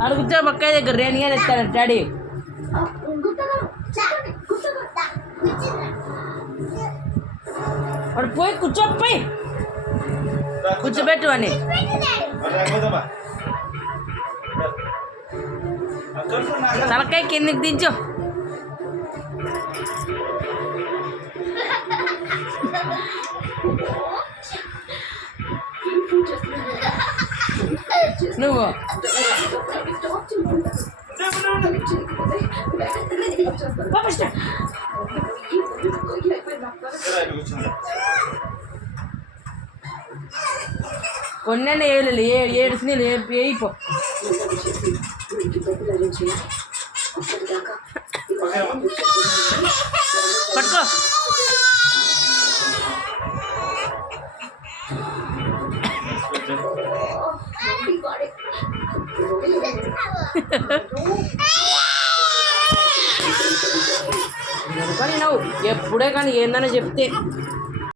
అక్కడ కూర్చో పక్క దగ్గర రేణిగా తెస్తాడు డాడీ. వాడు పోయి కూర్చోపోయి కూర్చోబెట్టు అని. తలకాయ కిందకి దించు. నువ్వు కొన్ని వేయలేదు, 7 స్నేలు వేయిపో. పట్టుకో. కానీ నువ్వు ఎప్పుడే కానీ ఏందన్నా చెప్తే